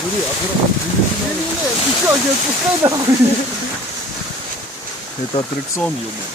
Смотри, аккуратно. Ты что, не отпускай нахуй? Это аттракцион, ё-моё.